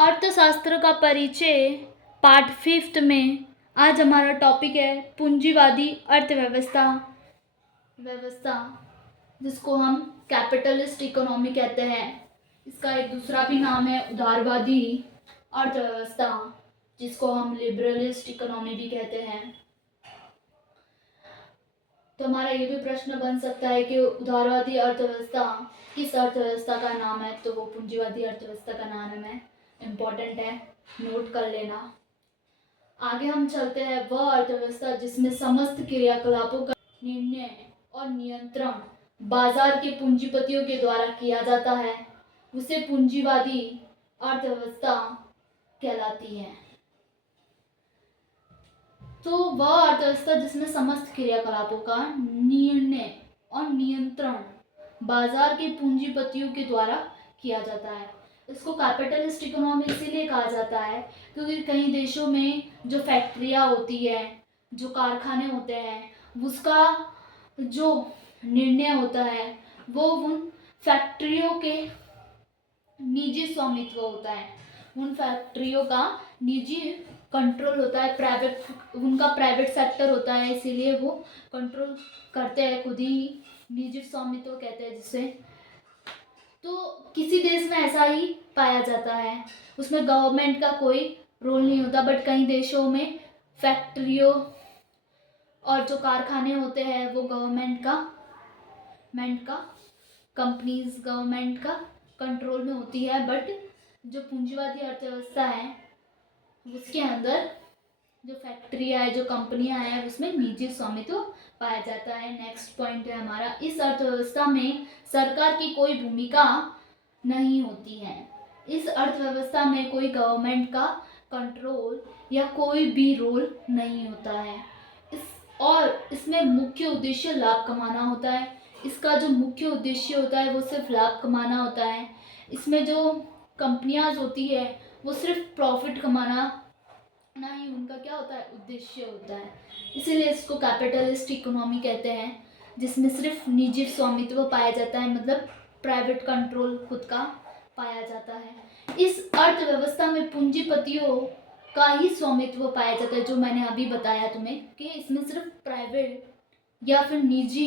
अर्थशास्त्र का परिचय पार्ट 5 में आज हमारा टॉपिक है पूंजीवादी अर्थव्यवस्था जिसको हम कैपिटलिस्ट इकोनॉमी कहते हैं। इसका एक दूसरा भी नाम है उदारवादी अर्थव्यवस्था, जिसको हम लिबरलिस्ट इकोनॉमी भी कहते हैं। तो हमारा ये भी प्रश्न बन सकता है कि उदारवादी अर्थव्यवस्था किस अर्थव्यवस्था का नाम है, तो वो पूंजीवादी अर्थव्यवस्था का नाम है। इम्पोर्टेंट है, नोट कर लेना। आगे हम चलते हैं। वह अर्थव्यवस्था जिसमें समस्त क्रियाकलापों का निर्णय और नियंत्रण बाजार के पूंजीपतियों के द्वारा किया जाता है, उसे पूंजीवादी अर्थव्यवस्था कहलाती है। तो वह अर्थव्यवस्था जिसमें समस्त क्रियाकलापों का निर्णय और नियंत्रण बाजार के पूंजीपतियों के द्वारा किया जाता है। इसको कैपिटलिस्ट इकोनॉमी इसीलिए कहा जाता है क्योंकि कई देशों में जो फैक्ट्रियाँ होती है, जो कारखाने होते हैं, उसका जो निर्णय होता है वो उन फैक्ट्रियों के निजी स्वामित्व होता है। उन फैक्ट्रियों का निजी कंट्रोल होता है, उनका प्राइवेट सेक्टर होता है, इसीलिए वो कंट्रोल करते हैं, खुद ही निजी स्वामित्व कहते हैं जिसे। तो किसी देश में ऐसा ही पाया जाता है, उसमें गवर्नमेंट का कोई रोल नहीं होता। बट कई देशों में फैक्ट्रियों और जो कारखाने होते हैं वो गवर्नमेंट का कंट्रोल में होती है। बट जो पूंजीवादी अर्थव्यवस्था है उसके अंदर जो फैक्ट्रियाँ है, जो कंपनियां हैं, उसमें निजी स्वामित्व पाया जाता है। नेक्स्ट पॉइंट है हमारा, इस अर्थव्यवस्था में सरकार की कोई भूमिका नहीं होती है। इस अर्थव्यवस्था में कोई गवर्नमेंट का कंट्रोल या कोई भी रोल नहीं होता है। और इसमें मुख्य उद्देश्य लाभ कमाना होता है। इसका जो मुख्य उद्देश्य होता है वो सिर्फ लाभ कमाना होता है। इसमें जो कंपनियां होती है वो सिर्फ प्रॉफिट कमाना नहीं, उनका क्या होता है, उद्देश्य होता है। इसीलिए इसको कैपिटलिस्ट इकोनॉमी कहते हैं, जिसमें सिर्फ निजी स्वामित्व पाया जाता है, मतलब प्राइवेट कंट्रोल खुद का पाया जाता है। इस अर्थव्यवस्था में पूंजीपतियों का ही स्वामित्व पाया जाता है, जो मैंने अभी बताया तुम्हें कि इसमें सिर्फ प्राइवेट या फिर निजी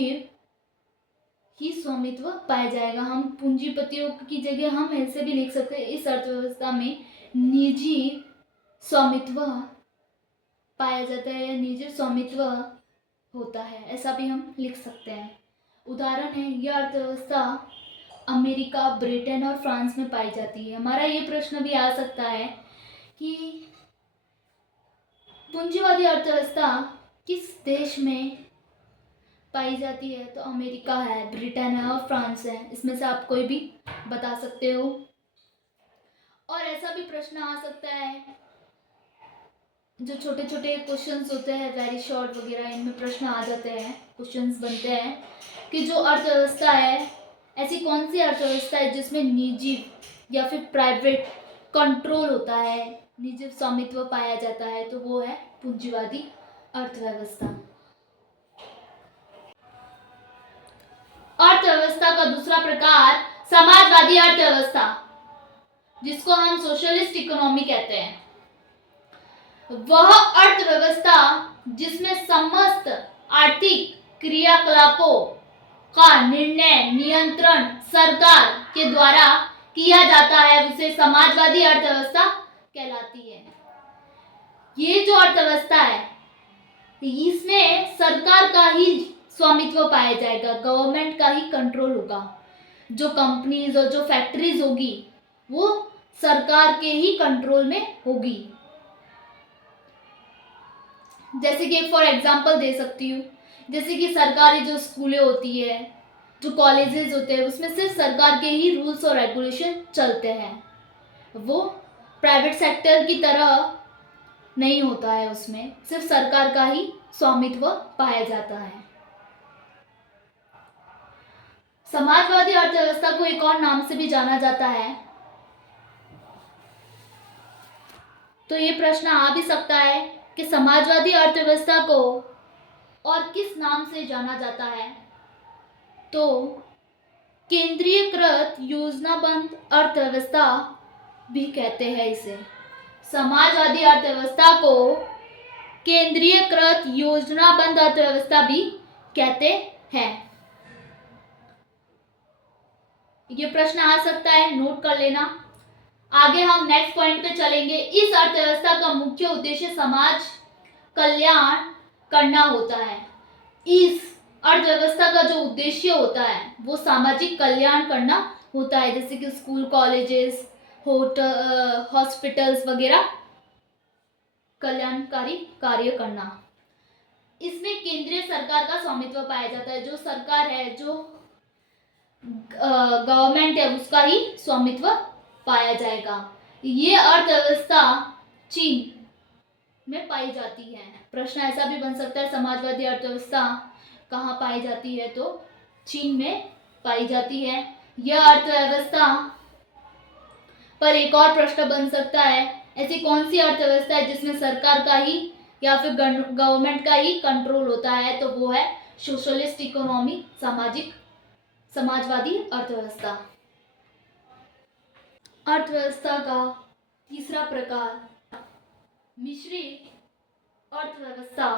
ही स्वामित्व पाया जाएगा। हम पूंजीपतियों की जगह हम ऐसे भी लिख सकते हैं, इस अर्थव्यवस्था में निजी स्वामित्व पाया जाता है या निजी स्वामित्व होता है, ऐसा भी हम लिख सकते हैं। उदाहरण है, यह अर्थव्यवस्था अमेरिका, ब्रिटेन और फ्रांस में पाई जाती है। हमारा ये प्रश्न भी आ सकता है कि पूंजीवादी अर्थव्यवस्था किस देश में पाई जाती है, तो अमेरिका है, ब्रिटेन है और फ्रांस है। इसमें से आप कोई भी बता सकते हो। और ऐसा भी प्रश्न आ सकता है, जो छोटे छोटे क्वेश्चंस होते हैं वेरी शॉर्ट वगैरह, इनमें प्रश्न आ जाते हैं, क्वेश्चंस बनते हैं कि जो अर्थव्यवस्था है, ऐसी कौन सी अर्थव्यवस्था है जिसमें निजी या फिर प्राइवेट कंट्रोल होता है, निजी स्वामित्व पाया जाता है, तो वो है पूंजीवादी अर्थव्यवस्था। अर्थव्यवस्था का दूसरा प्रकार समाजवादी अर्थव्यवस्था, जिसको हम सोशलिस्ट इकोनॉमी कहते हैं। वह अर्थव्यवस्था जिसमें समस्त आर्थिक क्रियाकलापों का निर्णय नियंत्रण सरकार के द्वारा किया जाता है, उसे समाजवादी अर्थव्यवस्था कहलाती है। ये जो अर्थव्यवस्था है इसमें सरकार का ही स्वामित्व पाया जाएगा, गवर्नमेंट का ही कंट्रोल होगा। जो कंपनीज और जो फैक्ट्रीज होगी वो सरकार के ही कंट्रोल में होगी। जैसे कि फॉर एग्जांपल दे सकती हूँ, जैसे कि सरकारी जो स्कूलें होती है, जो कॉलेजेस होते हैं, उसमें सिर्फ सरकार के ही रूल्स और रेगुलेशन चलते हैं। वो प्राइवेट सेक्टर की तरह नहीं होता है, उसमें सिर्फ सरकार का ही स्वामित्व पाया जाता है। समाजवादी अर्थव्यवस्था को एक और नाम से भी जाना जाता है, तो ये प्रश्न आ भी सकता है कि समाजवादी अर्थव्यवस्था को और किस नाम से जाना जाता है, तो केंद्रीयकृत योजनाबद्ध अर्थव्यवस्था भी कहते हैं इसे। समाजवादी अर्थव्यवस्था को केंद्रीयकृत योजनाबद्ध अर्थव्यवस्था भी कहते हैं। ये प्रश्न आ सकता है, नोट कर लेना। आगे हम नेक्स्ट पॉइंट पे चलेंगे। इस अर्थव्यवस्था का मुख्य उद्देश्य समाज कल्याण करना होता है। इस अर्थव्यवस्था का जो उद्देश्य होता है वो सामाजिक कल्याण करना होता है, जैसे कि स्कूल, कॉलेजेस, होटल, हॉस्पिटल्स वगैरह कल्याणकारी कार्य करना। इसमें केंद्रीय सरकार का स्वामित्व पाया जाता है। जो सरकार है, जो गवर्नमेंट है, उसका ही स्वामित्व पाया जाएगा। ये अर्थव्यवस्था चीन में पाई जाती है। प्रश्न ऐसा भी बन सकता है, समाजवादी अर्थव्यवस्था कहाँ पाई जाती है, तो चीन में पाई जाती है। यह अर्थव्यवस्था पर एक और प्रश्न बन सकता है, ऐसी कौन सी अर्थव्यवस्था है जिसमें सरकार का ही या फिर गवर्नमेंट का ही कंट्रोल होता है, तो वो है सोशलिस्ट इकोनॉमी, समाजवादी अर्थव्यवस्था। अर्थव्यवस्था का तीसरा प्रकार मिश्रित अर्थव्यवस्था,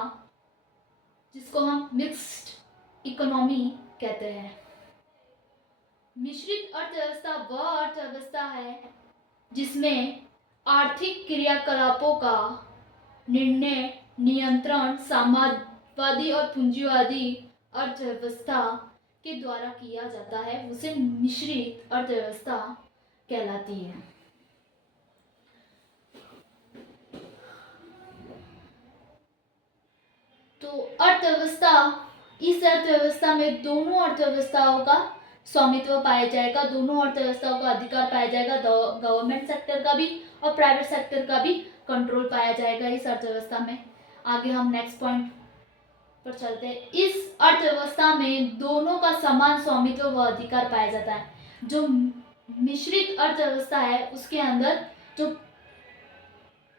जिसको हम मिक्स्ड इकोनॉमी कहते हैं। मिश्रित अर्थव्यवस्था वह अर्थव्यवस्था है जिसमें आर्थिक क्रियाकलापों का निर्णय नियंत्रण साम्यवादी और पूंजीवादी अर्थव्यवस्था के द्वारा किया जाता है, उसे मिश्रित अर्थव्यवस्था कहलाती है। तो अर्थव्यवस्था, इस अर्थव्यवस्था में दोनों अर्थव्यवस्थाओं का स्वामित्व पाया जाएगा, दोनों अर्थव्यवस्थाओं का अधिकार पाया जाएगा, गवर्नमेंट सेक्टर का भी और प्राइवेट सेक्टर का भी कंट्रोल पाया जाएगा इस अर्थव्यवस्था में। आगे हम नेक्स्ट पॉइंट पर चलते हैं। इस अर्थव्यवस्था में दोनों का समान स्वामित्व व अधिकार पाया जाता है। जो मिश्रित अर्थव्यवस्था है उसके अंदर जो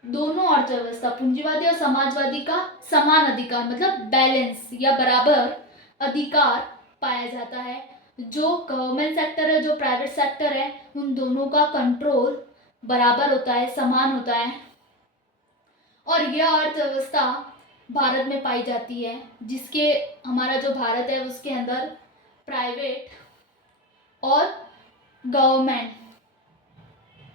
दोनों अर्थव्यवस्था, पूंजीवादी और समाजवादी का समान अधिकार, मतलब बैलेंस या बराबर अधिकार पाया जाता है। जो गवर्नमेंट सेक्टर है, जो प्राइवेट सेक्टर है, उन दोनों का कंट्रोल बराबर होता है, समान होता है। और यह अर्थव्यवस्था भारत में पाई जाती है, जिसके हमारा जो भारत है उसके अंदर प्राइवेट और गवर्नमेंट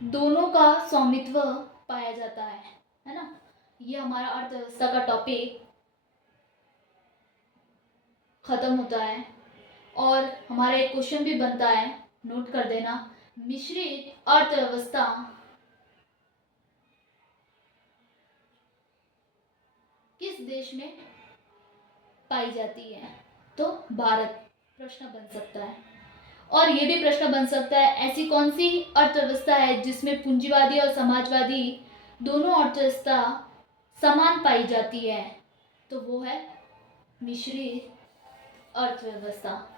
दोनों का स्वामित्व पाया जाता है ना। ये हमारा अर्थव्यवस्था का टॉपिक खत्म होता है। और हमारा एक क्वेश्चन भी बनता है, नोट कर देना। मिश्रित अर्थव्यवस्था किस देश में पाई जाती है, तो भारत। प्रश्न बन सकता है। और ये भी प्रश्न बन सकता है, ऐसी कौन सी अर्थव्यवस्था है जिसमें पूंजीवादी और समाजवादी दोनों अर्थव्यवस्था समान पाई जाती है, तो वो है मिश्रित अर्थव्यवस्था।